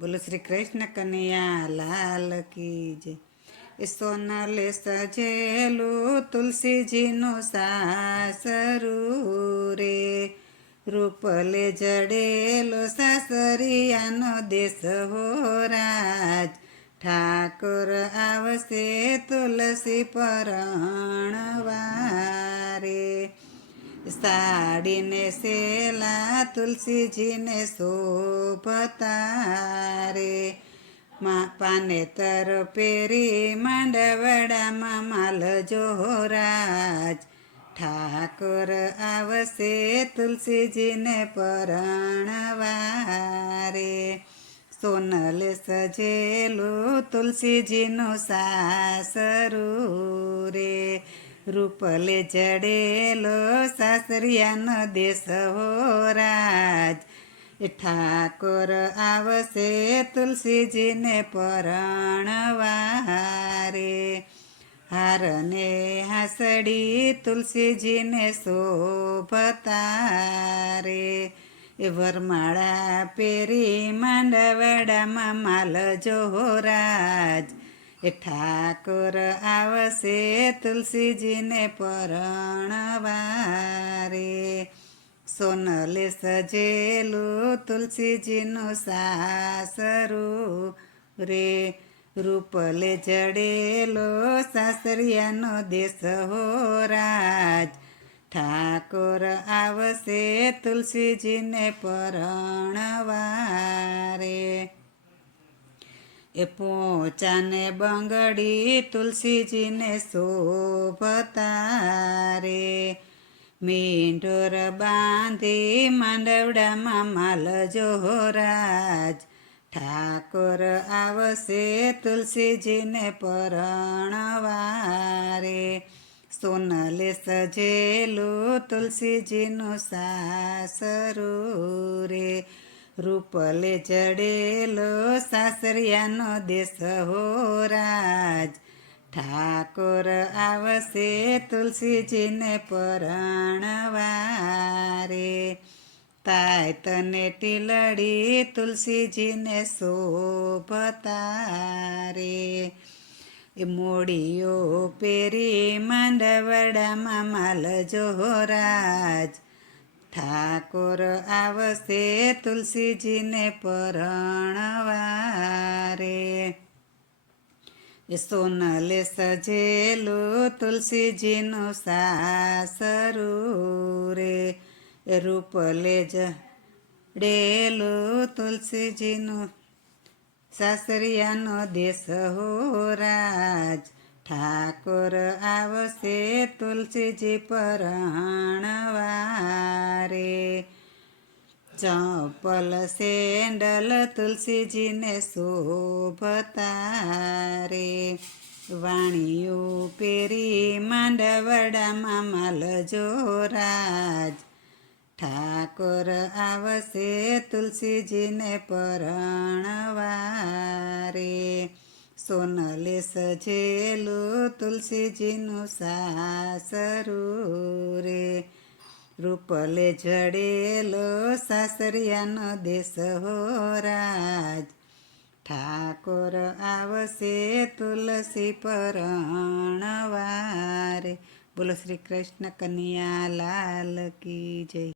બોલો શ્રી કૃષ્ણ કનૈયા લાલ કી જય. એ સોનલે સજેલું તુલસીજીનું સાસરું રે, રૂપલે જડેલો સાસરિયાનો દેશ હો રાજ. ઠાકોર આવશે તુલસી પરણવારે, સાડીને સેલા તુલસીજીને શોભતા રે. પાનેતર પેરી માંડવડામાં માલ જોરાજ. ઠાકોર આવશે તુલસીજીને પરણવારે, સોનલે સજેલું તુલસીજીનું સાસરું રે, રૂપલે જડેલો સાસરિયાનો દેશ હો રાજ. ઠાકોર આવશે તુલસીજીને પરણવારે, હારને હાસડી તુલસીજીને શોભતા રે. એ વરમાળા પેરી માંડવડામાં માલ જોરાજ. એ ઠાકોર આવશે તુલસીજીને પરણવારે, સોનલે સજેલું તુલસીજીનું સાસરું રે, રૂપલે જડેલો સાસરિયાનો દેશ હો રાજ. ઠાકોર આવશે તુલસીજીને પરણવારે, એ પોચાને બંગડી તુલસીજીને શોભતા રે. મીંઢોર બાંધી માંડવડામાં માલ જોરાજ. ઠાકોર આવશે તુલસીજીને પરણવારે, સોનલે સજેલું તુલસીજીનું સાસરું રે, રૂપલે જડેલો સાસરિયાનો દેશ હો રાજ. ઠાકોર આવશે તુલસીજીને પરણવારે, તાય તને ટીલડી તુલસીજીને શોભતા રે. એ મોડીઓ પેરી માંડવડામાં માલ જોરાજ. ઠાકોર આવશે તુલસીજીને પરણવારે, એ સોનલે સજેલું તુલસીજીનું સાસરું રે, રૂપલે જડેલું તુલસીજીનું સાસરિયાનો દેશ હો રાજ. ઠાકોર આવશે તુલસીજી પરણવારે, ચંપલ સેન્ડલ તુલસીજીને શોભતા રે. વાણીયું પેરી માંડવડામાં માલ જોરાજ. ઠાકોર આવશે તુલસીજીને પરણવારે, સોનલે સજેલું તુલસીજીનું સાસરું રે, રૂપલે જડેલો સાસરિયાનો દેશ હો રાજ. ઠાકોર આવશે તુલસી પરણવારે. બોલો શ્રી કૃષ્ણ કનૈયા લાલ કી જય.